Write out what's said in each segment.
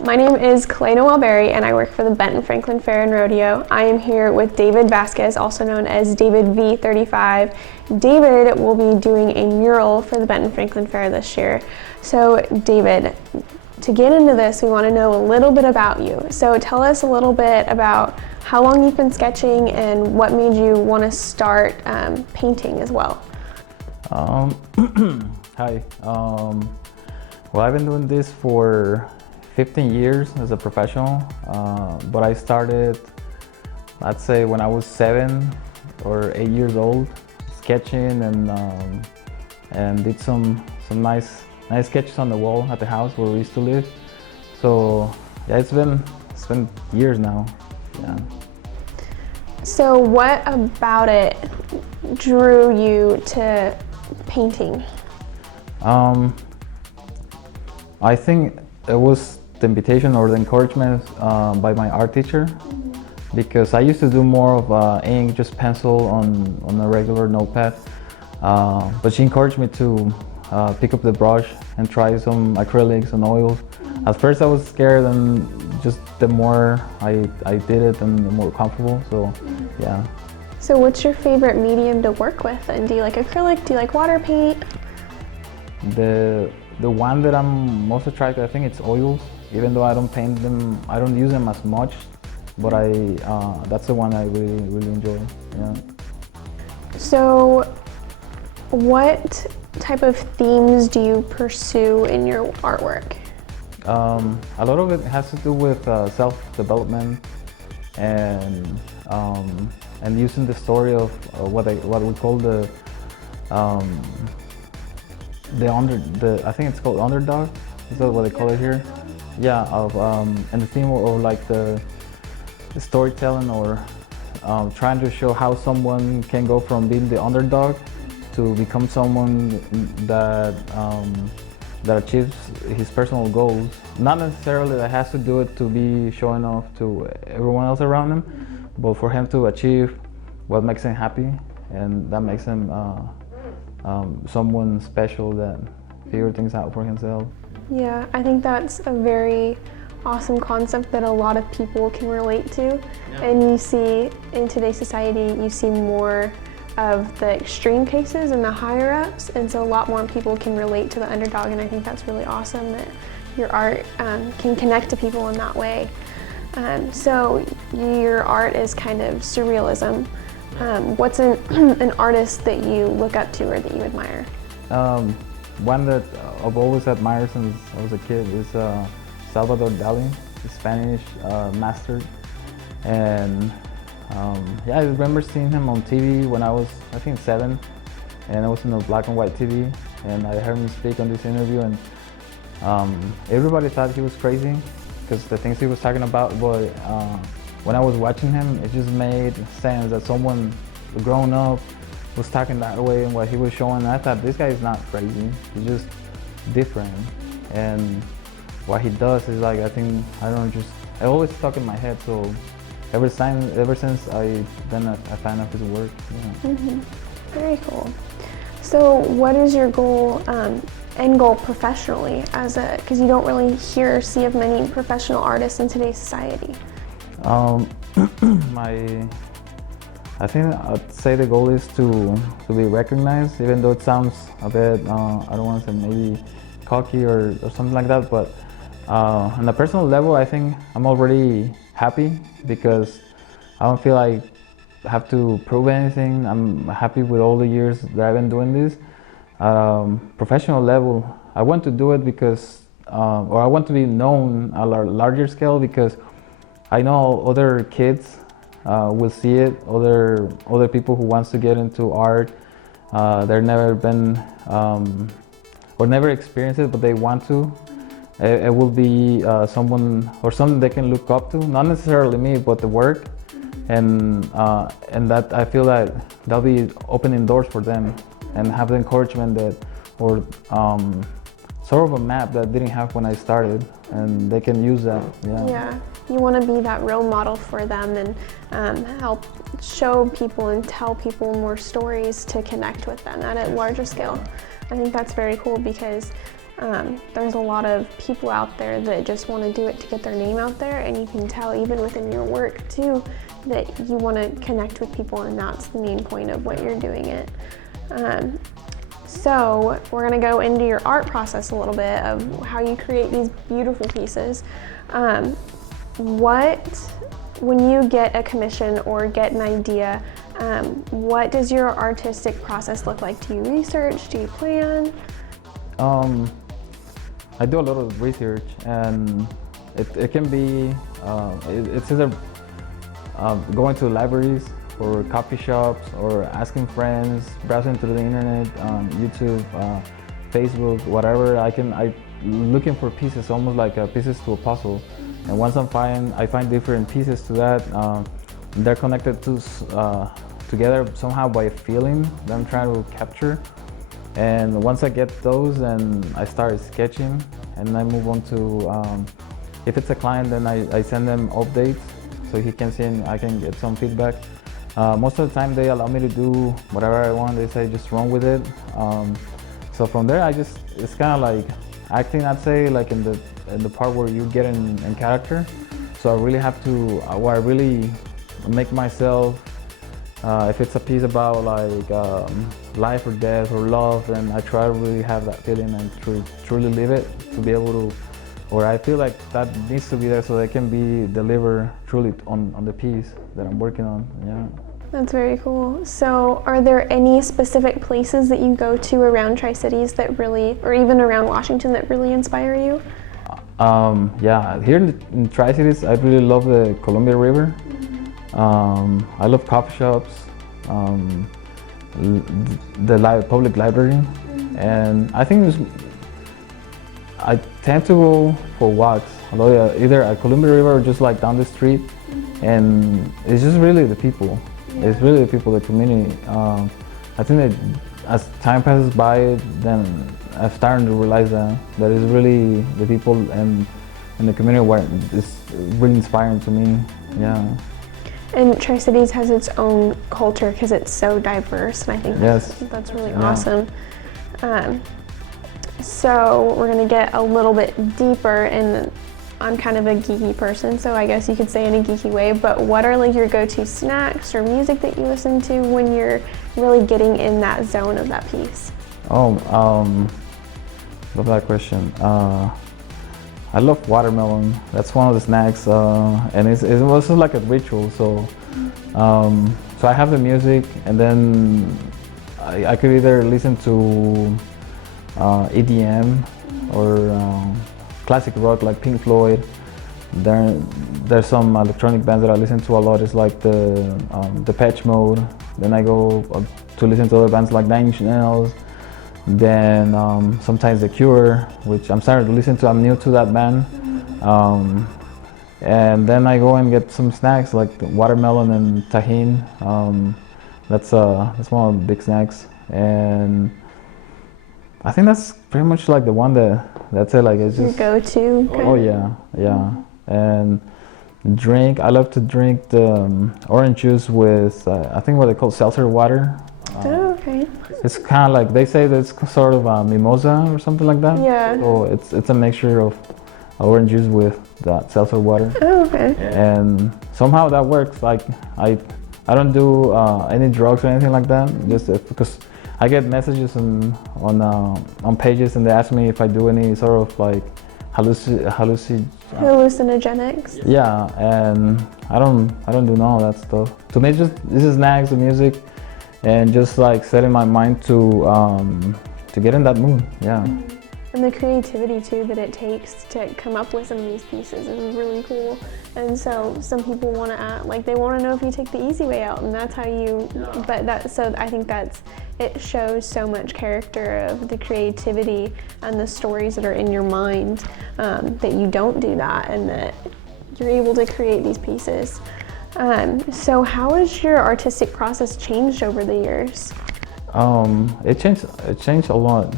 My name is Clay Noel Berry, and I work for the Benton Franklin Fair and Rodeo. I am here with David Vasquez, also known as David V35. David will be doing a mural for the Benton Franklin Fair this year. So David, to get into this, we want to know a little bit about you. So tell us a little bit about how long you've been sketching and what made you want to start painting as well. Hi. Well, I've been doing this for 15 years as a professional, but I started, I'd say, when I was 7 or 8 years old, sketching and did some nice sketches on the wall at the house where we used to live. So yeah, it's been years now. Yeah. So what about it drew you to painting? I think it was the invitation or the encouragement by my art teacher, because I used to do more of ink, just pencil on a regular notepad, but she encouraged me to pick up the brush and try some acrylics and oils. At first I was scared, and just the more I did it, and the more comfortable, so yeah. So what's your favorite medium to work with? And do you like acrylic? Do you like water paint? The one that I'm most attracted, I think it's oils. Even though I don't paint them, I don't use them as much, but that's the one I really enjoy. Yeah. So what type of themes do you pursue in your artwork? A lot of it has to do with self-development and using the story of what we call I think it's called underdog. Is that what they call it here? Yeah, and the theme of like the storytelling, or trying to show how someone can go from being the underdog to become someone that achieves his personal goals. Not necessarily that has to do it to be showing off to everyone else around him, but for him to achieve what makes him happy, and that makes him someone special that figure things out for himself. Yeah, I think that's a very awesome concept that a lot of people can relate to. Yeah. And you see in today's society, you see more of the extreme cases and the higher ups, and so a lot more people can relate to the underdog, and I think that's really awesome that your art can connect to people in that way. So your art is kind of surrealism. What's an artist that you look up to or that you admire? One that I've always admired since I was a kid is Salvador Dali, the Spanish master. And yeah, I remember seeing him on TV when I was, I think, 7, and I was in a black and white TV, and I heard him speak on this interview, and everybody thought he was crazy because the things he was talking about, but when I was watching him, it just made sense that someone grown up was talking that way, and what he was showing, I thought, this guy is not crazy, he's just different. And what he does is like, I always stuck in my head, so ever since I've been a fan of his work. Yeah. Mm-hmm. Very cool. So what is your goal, end goal professionally, because you don't really hear or see of many professional artists in today's society? I think I'd say the goal is to be recognized, even though it sounds a bit, I don't want to say maybe cocky or something like that, but on a personal level, I think I'm already happy because I don't feel like I have to prove anything. I'm happy with all the years that I've been doing this. Professional level, I want to do it because, or I want to be known at a larger scale, because I know other kids will see it, other people who wants to get into art, they've never been or never experienced it, but they want to. It will be someone or something they can look up to, not necessarily me, but the work, and that I feel that that'll be opening doors for them and have the encouragement that, or sort of a map that I didn't have when I started, and they can use that. Yeah. You want to be that role model for them and help show people and tell people more stories to connect with them at a larger scale. I think that's very cool because There's a lot of people out there that just want to do it to get their name out there, and you can tell even within your work too that you want to connect with people, and that's the main point of what you're doing it. So we're going to go into your art process a little bit of how you create these beautiful pieces. When you get a commission or get an idea, what does your artistic process look like? Do you research? Do you plan? I do a lot of research, and it can be, it's either going to libraries or coffee shops or asking friends, browsing through the internet, YouTube, Facebook, whatever. I'm looking for pieces, almost like pieces to a puzzle. And once I find different pieces to that, they're connected together somehow by a feeling that I'm trying to capture. And once I get those, then I start sketching, and I move on to, if it's a client, then I send them updates so he can see and I can get some feedback. Most of the time they allow me to do whatever I want. They say just run with it. So from there, it's kind of like acting, I'd say, like in the part where you get in character. So I really have to, I really make myself, if it's a piece about like life or death or love, then I try to really have that feeling and truly live it, to be able to, or I feel like that needs to be there so that it can be delivered truly on the piece that I'm working on. Yeah. That's very cool. So are there any specific places that you go to around Tri-Cities that really, or even around Washington, that really inspire you? Yeah, here in Tri-Cities, I really love the Columbia River. I love coffee shops, the public library, and I think I tend to go for walks, either at Columbia River or just like down the street, and it's just really the people. Yeah. It's really the people, the community. I think that as time passes by, then I'm starting to realize that it's really the people and the community where it's really inspiring to me. Yeah. And Tri-Cities has its own culture because it's so diverse, and I think that's really awesome. So we're going to get a little bit deeper, and I'm kind of a geeky person, so I guess you could say in a geeky way, but what are like your go-to snacks or music that you listen to when you're really getting in that zone of that piece? Love that question. I love watermelon. That's one of the snacks, and it's also like a ritual. So, so I have the music, and then I could either listen to EDM or classic rock like Pink Floyd. There's some electronic bands that I listen to a lot. It's like the Depeche Mode. Then I go to listen to other bands like Nine Inch Nails. Then sometimes The Cure, which I'm starting to listen to. I'm new to that band. And then I go and get some snacks like watermelon and tahini. That's one of the big snacks. And I think that's pretty much like the one that's it. Like it's just your go-to. Oh yeah. And drink. I love to drink the orange juice with I think what they call seltzer water. Oh, okay. It's kind of like, they say that it's sort of a mimosa or something like that. Yeah. So it's a mixture of orange juice with that seltzer water. Oh, okay. And somehow that works. Like I don't do any drugs or anything like that. Just because I get messages on pages, and they ask me if I do any sort of like hallucinogenics. Yeah, and I don't do none of that stuff. To me, this is snacks, the music, and just like setting my mind to get in that mood. Yeah. And the creativity too that it takes to come up with some of these pieces is really cool. And so some people want to act like they want to know if you take the easy way out, and that's how you. But so I think it shows so much character of the creativity and the stories that are in your mind, that you don't do that, and that you're able to create these pieces. So how has your artistic process changed over the years? It changed a lot.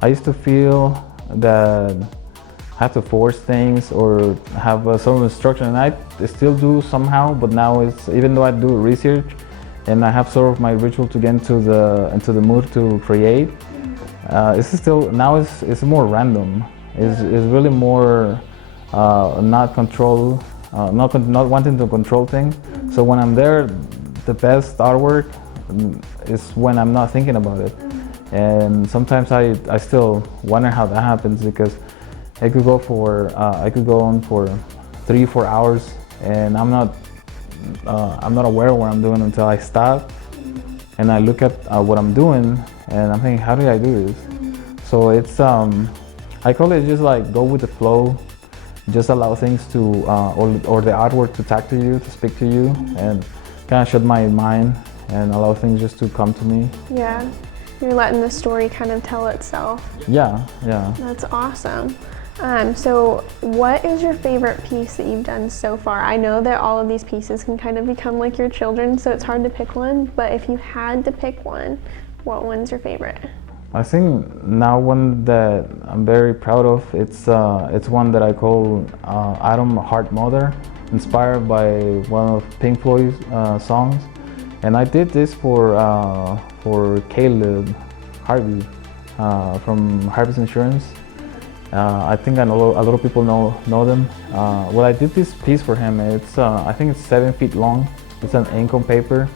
I used to feel that I have to force things or have a sort of instruction, and I still do somehow, but now even though I do research and I have sort of my ritual to get into the mood to create, It's still now it's more random. It's really more not control, not wanting to control things. So when I'm there, the best artwork is when I'm not thinking about it. And sometimes I still wonder how that happens, because I could go on for 3-4 hours, and I'm not aware of what I'm doing until I stop and I look at what I'm doing, and I'm thinking, how did I do this? So it's I call it just like go with the flow, just allow things to or the artwork to talk to you, to speak to you, and kind of shut my mind and allow things just to come to me. Yeah, you're letting the story kind of tell itself. Yeah. That's awesome. So what is your favorite piece that you've done so far? I know that all of these pieces can kind of become like your children, so it's hard to pick one, but if you had to pick one, what one's your favorite? I think now one that I'm very proud of, it's one that I call Atom Heart Mother, inspired by one of Pink Floyd's songs. And I did this for Caleb Harvey from Harvey's Insurance. I think a lot of people know them. Well, I did this piece for him. It's I think it's 7 feet long. It's an ink on paper,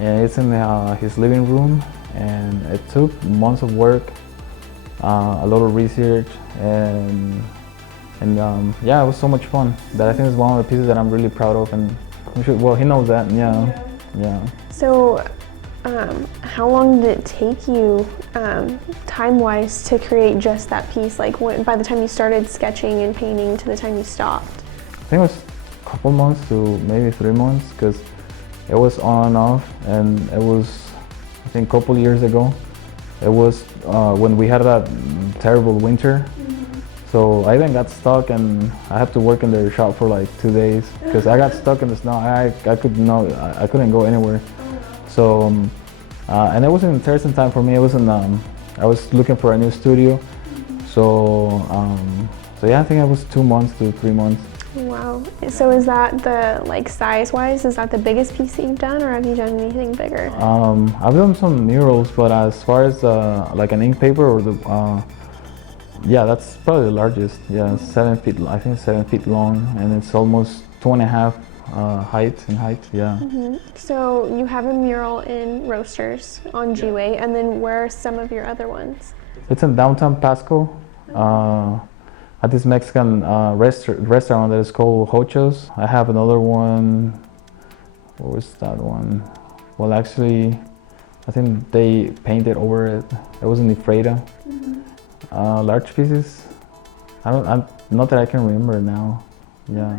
and it's in his living room. And it took months of work, a lot of research, and yeah, it was so much fun. That I think is one of the pieces that I'm really proud of, and I'm sure, well, he knows that. Yeah. So, how long did it take you, time-wise, to create just that piece? Like, by the time you started sketching and painting to the time you stopped? I think it was a couple months to maybe 3 months, because it was on and off, and it was, I think, a couple years ago. It was when we had that terrible winter. So I even got stuck, and I had to work in their shop for like 2 days because I got stuck in the snow. I couldn't go anywhere. So and it was an interesting time for me. It wasn't. I was looking for a new studio. So yeah, I think it was 2 months to 3 months. Wow. So is that size-wise, is that the biggest piece that you've done, or have you done anything bigger? I've done some murals, but as far as like an ink paper or the yeah, that's probably the largest. Yeah, 7 feet. I think it's 7 feet long, and it's almost 2.5 height. Yeah. So you have a mural in Roasters on G-Way, and then where are some of your other ones? It's in downtown Pasco, at this Mexican restaurant that is called Hocho's. I have another one. What was that one? Well, actually, I think they painted over it. It was in Ephrata. Large pieces. Not that I can remember now. Yeah.